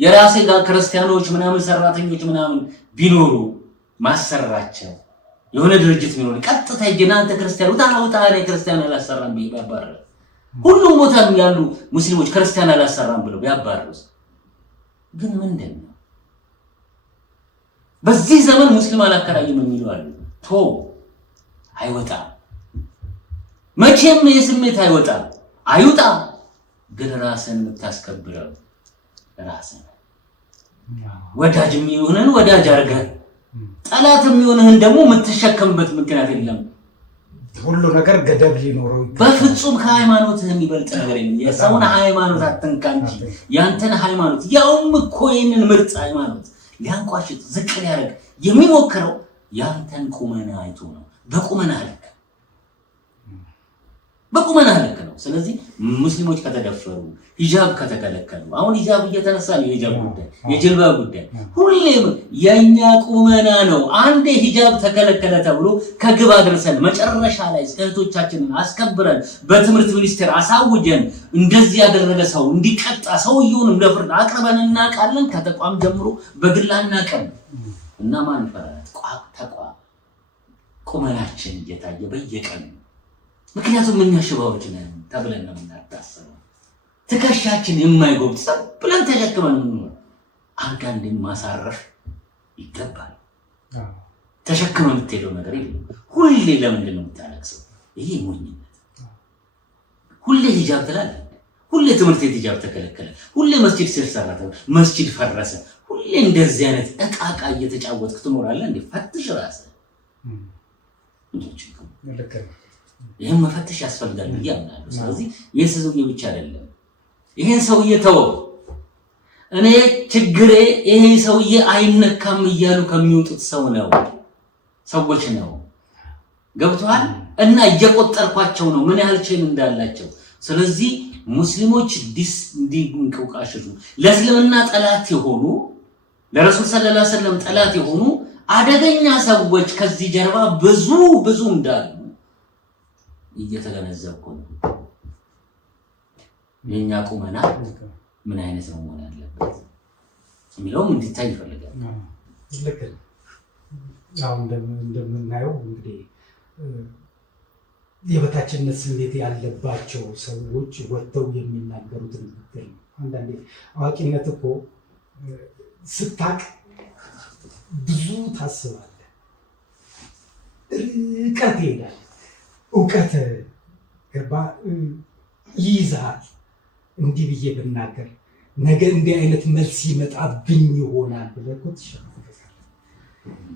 የራሴ ጋር ክርስቲያኖች ምናምን ሰራተኞች ምናምን ቢኖሩ ማሰራቸው የሆነ ድርጅት ቢኖር ቀጥታ የናንተ ክርስቲያኖች ታውታሪ ክርስቲያን አላሰራም ቢባባረ ሁሉም ቦታ ያሉ ሙስሊሞች ክርስቲያን አላሰራም ብለው ቢያባሩስ ግን ምንድነው በዚህ ዘመን ሙስሊም አላከራይም የሚሉ አሉ አይወጣ መቼም የስሜት አይወጣ ግን ራስን የምታስከብረው ራስን ወዳጅ የሚሆነን ወዳጅ አርገህ ጠላት የሚሆነን ደግሞ የምትሸከምበት ምክንያት የለም ሁሉ ነገር ገደብ ሊኖረው በፍጹም ከሃይማኖትህ የሚበልጥ ነገር የለም የሰውን ሃይማኖት አትንካንጂ ያንተን ሃይማኖት ያውም እኮ ይሄንን ምርጥ ሃይማኖት ሊያንቋሽት ዝቅ ሊያደርግ የሚሞክረው ያንተን ቁመና አይቶ ነው በቁመና ልክ ነው ስለዚህ ሙስሊሞች ከተደፈሩ ሂጃብ ከተከለከሉ አሁን ሂጃብ እየተነሳ ነው የሂጃብ ጉዳይ የጀልባ ጉዳይ ሁሌም የኛ ቁመና ነው አንዴ ሂጃብ ተከለከለ ተብሎ ከግባ ድረሰን መጨረሻ ላይ እህቶቻችንን አስከብረን በትምህርት ሚኒስቴር አሳውጀን እንደዚህ ያደረገ ሰው እንዲቀጣ ሰውየውንም ለፍርድ አቅርበን እናቃለን ከተቋም ጀምሮ በግላና ቀን እና ማን ፈራራት ተቋም ቁመናችን እየታየ በየቀኑ ምክንያቱም እኛ ሽባዎች ነን ተብለን ነው የምናታሰበው ትከሻችን የማይጎብጥ ብለን ተሸክመን ነው አንዳንዴ ማሳረፍ ይገባል ተሸክመን የምትሄደው ነገር የለም ሁሌ ለምንድን ነው የምታለቅሰው ይሄ ሞኝነት ሁሌ ሂጃብ ትላለህ ሁሌ ትምህርት ቤት ሂጃብ ተከለከለ ሁሌ መስጂድ ሲሰራ መስጂድ ፈረሰ ሁሌ እንደዚህ አይነት እቃቃ እየተጫወትክ ትኖራለህ እንዴ ፈትሽ ራስህ ይሄን መፈተሽ ያስፈልጋል ይያምናል ስለዚህ የሰውዬ ብቻ አይደለም ይሄን ሰውዬ ተወው እኔ ችግሬ ይሄ ሰውዬ አይነካም ይያሉ ከሚወጡት ሰዎች ነው ገብቷል እና እየቆጠርኳቸው ነው ምን ያህል ቼን እንዳላቸው ስለዚህ ሙስሊሞች እንዲንቀውቃሽሉ ለእስልምና ጠላት የሆኑ ለረሱል ሰለላሁ ዐለይሂ ወሰለም ጠላት የሆኑ አደገኛ ሰዎች ከዚህ ጀርባ ብዙ እንዳሉ እየተገነዘብኩ ነው። የኛ ቁመና ምን አይነት ነው መሆን ያለበት የሚለውም እንዲታይ ይፈልጋል። ልክ ነው። አሁን እንደምናየው እንግዲህ የበታችነት ስሜት ያለባቸው ሰዎች ወጥተው የሚናገሩት ንግግር ነው። አንዳንዴ አዋቂነት እኮ ስታቅ ብዙ ታስባለህ፣ ርቀት ይሄዳል፣ እውቀት ገባ ይይዝሃል። እንዲህ ብዬ ብናገር ነገ እንዲህ አይነት መልስ ይመጣብኝ ይሆናል ብለህ እኮ ትሸማቀቃለህ።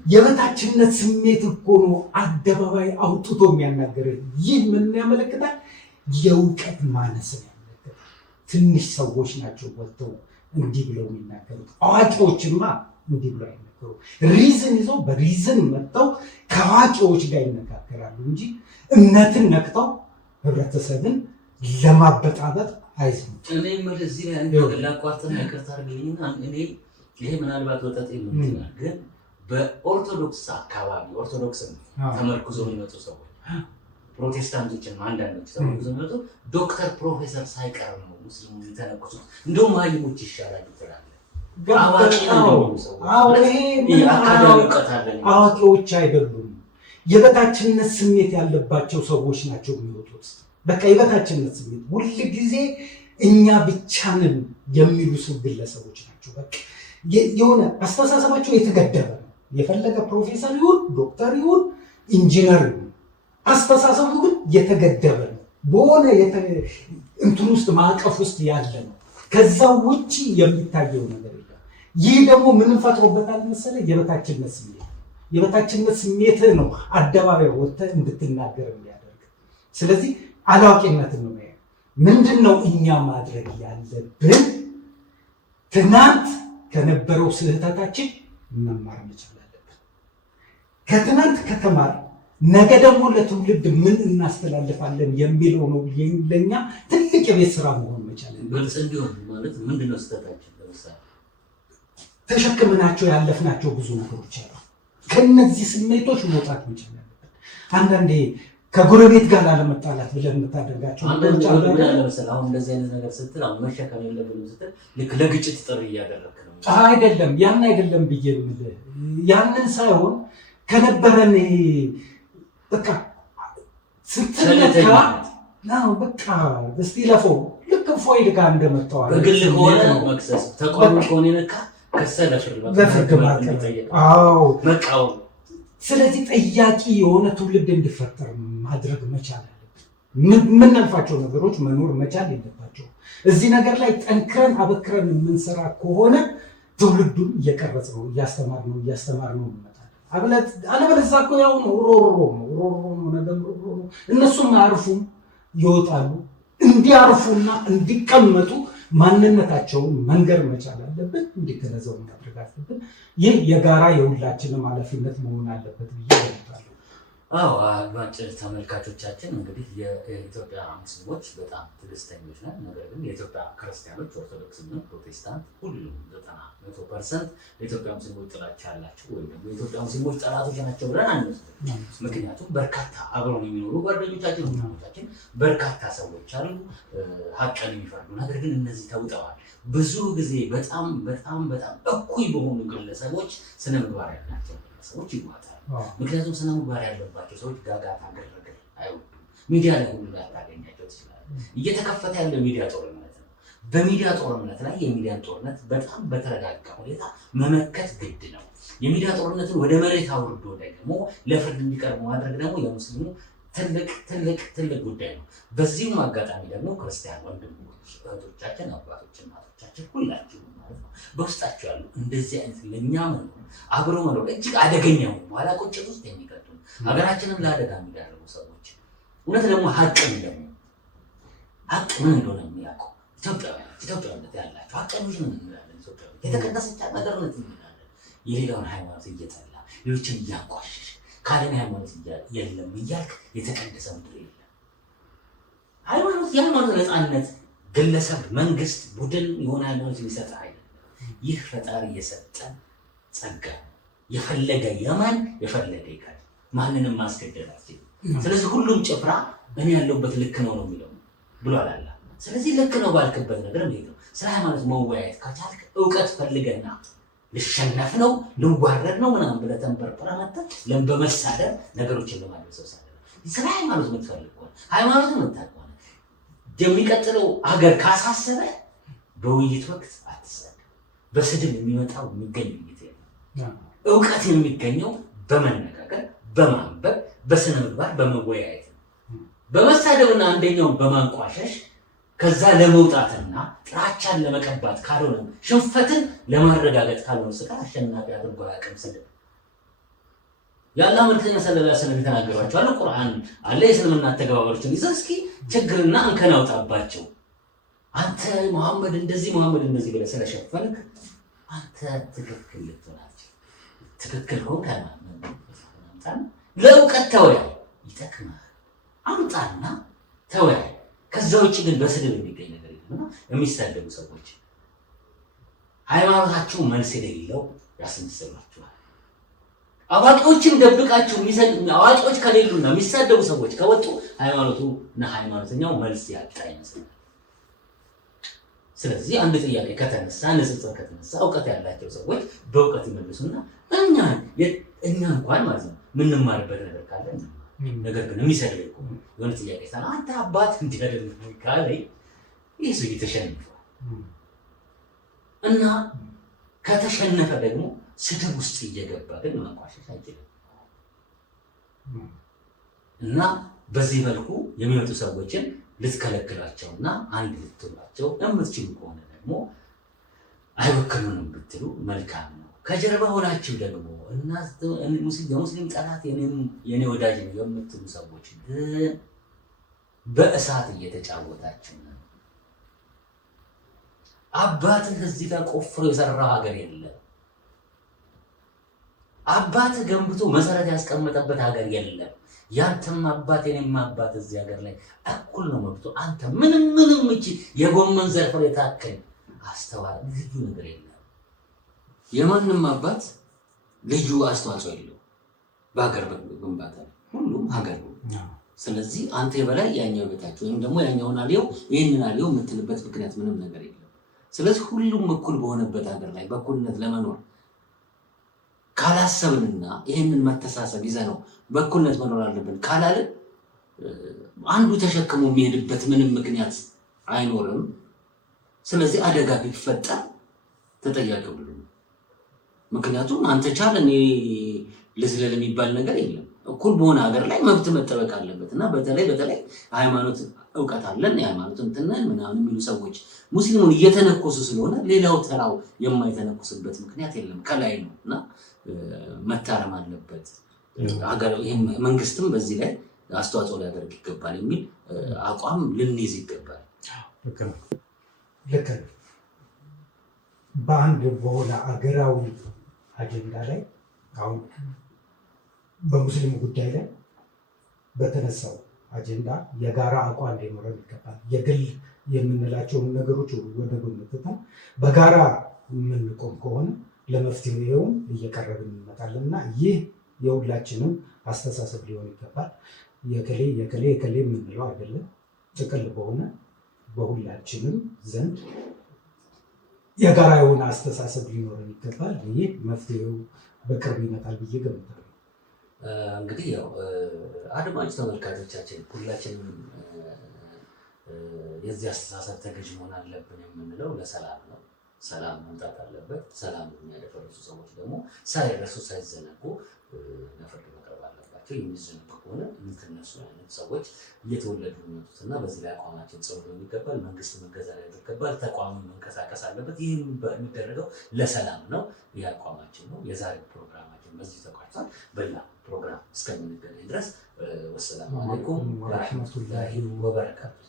የበታችነት ስሜት እኮ ነው አደባባይ አውጥቶ የሚያናገርህ። ይህ ምን ያመለክታል? የእውቀት ማነስን ያመለክታል። ትንሽ ሰዎች ናቸው ወጥተው እንዲህ ብለው የሚናገሩት። አዋቂዎችማ እንዲህ ብለው አይናገሩ። ሪዝን ይዘው በሪዝን መጥተው ከአዋቂዎች ጋር ይነጋገራሉ እንጂ እምነትን ነክተው ህብረተሰብን ለማበጣበጥ አይዝም። እኔ እዚህ ላቋርጥና ይቅርታ አድርግልኝና ይሄ ምናልባት ወጠጤ ይሆናል፣ ግን በኦርቶዶክስ አካባቢ ኦርቶዶክስን ተመርኩዞ የሚመጡ ሰዎች ፕሮቴስታንቶችን አንዳንዶች ተመርኩዞ የሚመጡ ዶክተር ፕሮፌሰር ሳይቀር ነው ሙስሊሙ የተነኩሱት። እንደውም ማይሞች ይሻላል ይላል። አዋቂዎች አይደሉም፣ የበታችነት ስሜት ያለባቸው ሰዎች ናቸው የሚወጡት። በቃ የበታችነት ስሜት ሁል ጊዜ እኛ ብቻንን የሚሉ ግለሰቦች ናቸው። በቃ የሆነ አስተሳሰባቸው የተገደበ ነው። የፈለገ ፕሮፌሰር ይሁን ዶክተር ይሁን ኢንጂነር ይሁን አስተሳሰቡ ግን የተገደበ ነው። በሆነ እንትን ውስጥ ማዕቀፍ ውስጥ ያለ ነው። ከዛ ውጭ የሚታየው ነገር የለም። ይህ ደግሞ ምንም ፈጥሮበታል መሰለህ? የበታችነት ስሜት። የበታችነት ስሜት ነው አደባባይ ወጥተህ እንድትናገር የሚያደርግ። ስለዚህ አላዋቂነትን ነው። ምንድን ነው እኛ ማድረግ ያለብን? ትናንት ከነበረው ስህተታችን መማር መቻል አለብን። ከትናንት ከተማር ነገ ደግሞ ለትውልድ ምን እናስተላልፋለን የሚለው ነው ለኛ ትልቅ የቤት ስራ መሆን መቻል አለበት። ግልጽ እንዲሆን ማለት ምንድነው ስህተታችን? ለምሳሌ ተሸክመናቸው ያለፍናቸው ብዙ ነገሮች አሉ። ከነዚህ ስሜቶች መውጣት መቻል አለብን። አንዳንዴ ከጎረቤት ጋር ላለመጣላት ብለን የምታደርጋቸው አሁን እንደዚህ አይነት ነገር ስትል አሁን መሸከም የለብንም ስትል ልክ ለግጭት ጥሪ እያደረግክ ነው። አይደለም፣ ያን አይደለም ብዬ የምልህ ያንን ሳይሆን ከነበረን በቃ ስትለካ በቃ እስቲ ለፈው ልክ ፎይድ ጋር እንደመጣዋል። በግል ከሆነ መክሰስ፣ ተቋም ከሆነ ነካ ለፍርድ መቃወም። ስለዚህ ጠያቂ የሆነ ትውልድ እንዲፈጠር ማድረግ መቻል አለብን። የምናልፋቸው ነገሮች መኖር መቻል የለባቸው። እዚህ ነገር ላይ ጠንክረን አበክረን የምንሰራ ከሆነ ትውልዱን እየቀረጽ ነው እያስተማር ነው እንመጣለን። አለበለዚያ እኮ ያው ነው ሮሮ ነው። እነሱም አያርፉም፣ ይወጣሉ። እንዲያርፉና እንዲቀመጡ ማንነታቸውን መንገር መቻል አለብን። እንዲገነዘቡ ማድረግ አለብን። ይህ የጋራ የሁላችንም ኃላፊነት መሆን አለበት ብዬ እገምታለሁ። አዎ አድማጭ ተመልካቾቻችን እንግዲህ የኢትዮጵያ ሙስሊሞች በጣም ትዕግስተኞች ነን። ነገር ግን የኢትዮጵያ ክርስቲያኖች ኦርቶዶክስና ፕሮቴስታንት ሁሉም 90% ለኢትዮጵያ ሙስሊሞች ጥላቻ ያላቸው ወይም ደግሞ የኢትዮጵያ ሙስሊሞች ጠላቶች ናቸው ብለን አንወስድም። ምክንያቱም በርካታ አብረው የሚኖሩ ጓደኞቻችን ወንድሞቻችን በርካታ ሰዎች አሉ ሀቅን የሚፈርዱ። ነገር ግን እነዚህ ተውጠዋል። ብዙ ጊዜ በጣም እኩይ በሆኑ ግለሰቦች ስነ ምግባር ያላቸው ግለሰቦች ይዋጣል። ምክንያቱም ስነ ምግባር ያለባቸው ሰዎች ጋጋታ፣ ግርግር አይወዱም። ሚዲያ ላይ ሁሉ ላታገኛቸው ትችላለህ። እየተከፈተ ያለው ሚዲያ ጦርነት ነው። በሚዲያ ጦርነት ላይ የሚዲያን ጦርነት በጣም በተረጋጋ ሁኔታ መመከት ግድ ነው። የሚዲያ ጦርነትን ወደ መሬት አውርዶ ደግሞ ለፍርድ እንዲቀርብ ማድረግ ደግሞ የሙስሊሙ ትልቅ ጉዳይ ነው። በዚሁም አጋጣሚ ደግሞ ክርስቲያን ወንድሞች እህቶቻችን፣ አባቶች፣ እናቶቻችን ሁላችሁ ማለት ነው በውስጣችሁ ያሉ እንደዚህ አይነት ለእኛ መኖር አብሮ መኖር እጅግ አደገኛ ነው። በኋላ ቁጭት ውስጥ የሚቀጡ ሀገራችንን ለአደጋ የሚዳርጉ ሰዎች እውነት ደግሞ ሀቅ ምን እንደሆነ የሚያውቀው ኢትዮጵያዊነት ያላቸው ሀቀኞች ምን እንላለን? ኢትዮጵያዊነት የተቀደሰች ሀገርነት እንላለን። የሌላውን ሃይማኖት እየጠላ ሌሎችን እያንቋሸሽ ካለን ሃይማኖት የለም እያልክ የተቀደሰ ምድር የለም። የሃይማኖት ነፃነት ግለሰብ፣ መንግስት፣ ቡድን የሆነ ሃይማኖት ሊሰጥ አይደለም። ይህ ፈጣሪ የሰጠን ጸጋ የፈለገ የማን የፈለገ ይካል ማንንም ማስገደድ አትችልም። ስለዚህ ሁሉም ጭፍራ እኔ ያለሁበት ልክ ነው የሚለው ብሏል አላህ። ስለዚህ ልክ ነው ባልክበት ነገር ነው ነው። ስለ ሃይማኖት መወያየት ከቻልክ እውቀት ፈልገና ልሸነፍ ነው ልዋረድ ነው ምናምን ብለህ ተንበርብረህ መጥተህ በመሳደብ ነገሮችን ለማድረስ ስለ ሃይማኖት የምትፈልግ ከሆነ ሃይማኖት የምታውቅ ከሆነ የሚቀጥለው ሀገር ካሳሰበ በውይይት ወቅት አትሳደብ። በስድብ የሚመጣው የሚገኝ ውይይት የለም። እውቀት የሚገኘው በመነጋገር በማንበብ በስነ ምግባር በመወያየት ነው። በመሳደብና አንደኛውን በማንቋሸሽ ከዛ ለመውጣትና ጥላቻን ለመቀባት ካልሆነ ሽንፈትን ለማረጋገጥ ካልሆነ ስቃይ አሸናፊ አድርጎ አያውቅም ስድብ። የአላህ መልክተኛ ሰለላሁ ዐለይሂ ወሰለም የተናገሯቸው አለ ቁርአን አለ የእስልምና ተግባባሮችን ይዘህ እስኪ ችግርና እንከን አውጣባቸው። አንተ መሐመድ እንደዚህ ብለህ ስለሸፈንክ አንተ ትክክል ልትሆናቸው ትክክል ሆንክ ለእውቀት ተወያይ ይጠቅማል። አምጣና ተወያይ። ከዛ ውጭ ግን በስድብ የሚገኝ ነገር የለምና የሚሳደቡ ሰዎች ሃይማኖታችሁ መልስ የሌለው ያስመስላችኋል። አዋቂዎችን ደብቃችሁ አዋቂዎች ከሌሉና የሚሳደቡ ሰዎች ከወጡ ሃይማኖቱና ሃይማኖተኛው መልስ ያጣ ይመስላል። ስለዚህ አንድ ጥያቄ ከተነሳ ንጽጽር ከተነሳ እውቀት ያላቸው ሰዎች በእውቀት ይመልሱና እኛ እንኳን ማለት ነው ምንማርበት ነገር ካለ ነገር ግን የሚሰድብ እኮ የሆነ ጥያቄ ሳና አንተ አባት እንዲያደርግ ካለ ይህ ሰው ተሸንፏል። እና ከተሸነፈ ደግሞ ስድብ ውስጥ እየገባ ግን ማቋሸሽ አይችልም። እና በዚህ መልኩ የሚመጡ ሰዎችን ልትከለክሏቸውና አንድ ልትሏቸው የምትችሉ ከሆነ ደግሞ አይወክሉንም ብትሉ መልካም ነው። ከጀርባ ሆናችሁ ደግሞ የሙስሊም ጠላት የኔ ወዳጅ ነው የምትሉ ሰዎች ግን በእሳት እየተጫወታችሁ ነው። አባትህ እዚህ ጋር ቆፍሮ የሰራው ሀገር የለም። አባትህ ገንብቶ መሰረት ያስቀመጠበት ሀገር የለም። ያንተም አባት የኔም አባት እዚህ ሀገር ላይ እኩል ነው መብቶ። አንተ ምንም እቺ የጎመን ዘር ፍሬ ታክል አስተዋል ልዩ ነገር የለም። የማንም አባት ልዩ አስተዋጽኦ የለው በሀገር ግንባታ ሁሉም ሀገር ነው። ስለዚህ አንተ የበላይ ያኛው በታች ወይም ደግሞ ያኛውን አልየው ይህንን አልየው የምትልበት ምክንያት ምንም ነገር የለም። ስለዚህ ሁሉም እኩል በሆነበት ሀገር ላይ በእኩልነት ለመኖር ካላሰብንና ይህንን መተሳሰብ ይዘነው በእኩልነት መኖር አለብን ካላልን አንዱ ተሸክሞ የሚሄድበት ምንም ምክንያት አይኖርም። ስለዚህ አደጋ ቢፈጠር ተጠያቂው ሁሉ። ምክንያቱም አንተ ቻል እኔ ልዝለል የሚባል ነገር የለም። እኩል በሆነ ሀገር ላይ መብት መጠበቅ አለበት እና በተለይ ሃይማኖት እውቀት አለን የሃይማኖት እንትነን ምናምን የሚሉ ሰዎች ሙስሊሙን እየተነኮሱ ስለሆነ ሌላው ተራው የማይተነኮስበት ምክንያት የለም። ከላይ ነው እና መታረም አለበት። መንግስትም በዚህ ላይ አስተዋጽኦ ሊያደርግ ይገባል የሚል አቋም ልንይዝ ይገባል። ልክ በአንድ በሆነ አገራዊ አጀንዳ ላይ አሁን በሙስሊሙ ጉዳይ ላይ በተነሳው አጀንዳ የጋራ አቋም ሊኖረን ይገባል። የግል የምንላቸውን ነገሮች ወደ ጎን ትተን በጋራ የምንቆም ከሆነ ለመፍትሄውም እየቀረብን እንመጣለን እና ይህ የሁላችንም አስተሳሰብ ሊሆን ይገባል። የከሌ የምንለው አይደለም። ጥቅል በሆነ በሁላችንም ዘንድ የጋራ የሆነ አስተሳሰብ ሊኖረን ይገባል። ይህ መፍትሄው በቅርብ ይመጣል ብዬ ገምታለሁ። እንግዲህ ያው አድማጭ ተመልካቾቻችን ሁላችንም የዚህ አስተሳሰብ ተገዥ መሆን አለብን የምንለው ለሰላም ነው። ሰላም መምጣት አለበት። ሰላም የሚያደፈርሱ ሰዎች ደግሞ ሳይረሱ ሳይዘነጉ ለፍርድ መቅረብ አለባቸው። የሚዘነጉ ከሆነ የምትነሱ አይነት ሰዎች እየተወለዱ የሚመጡት እና በዚህ ላይ አቋማችን ጽኑ ሊሆን ይገባል። መንግስት መገዛ ላይ ይገባል። ተቋሙ መንቀሳቀስ አለበት። ይህ የሚደረገው ለሰላም ነው። ይህ አቋማችን ነው። የዛሬው ፕሮግራማችን በዚህ ተቋጭቷል። በሌላ ፕሮግራም እስከምንገናኝ ድረስ ወሰላሙ አለይኩም ወረሕመቱላሂ ወበረካቱ።